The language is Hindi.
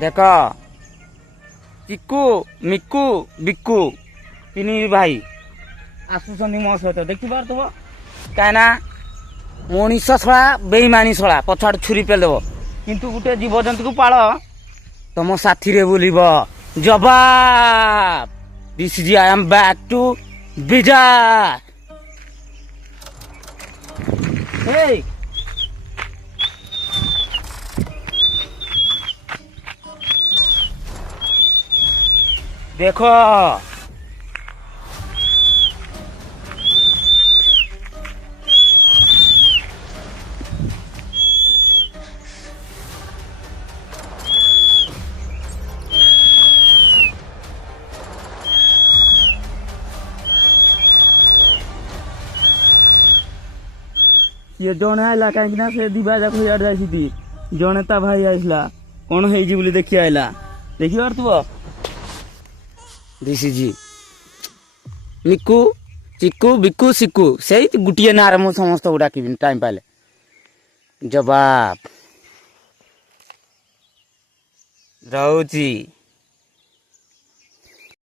देख चिकू मिकू बिकू तीन भाई आसुंच मो सहित देखिपार कहीं मनीष शला बेईमानी शला पछाड़ छुरी पेलदेव किंतु गोटे जीवजंतु को पाल तुम साथी रे बुलिब जवाब this is I am back to bizarre. Hey! देखो ये जड़े आइला कहीं से दिवा जाक जाती जड़े ता भाई आसला कौन हो देखी आइला देखिबार तू दिस इज मिकू चिकू बिकू सिकू से गोटे ना मु समस्त को डाक टाइम पाले जवाब रहुची।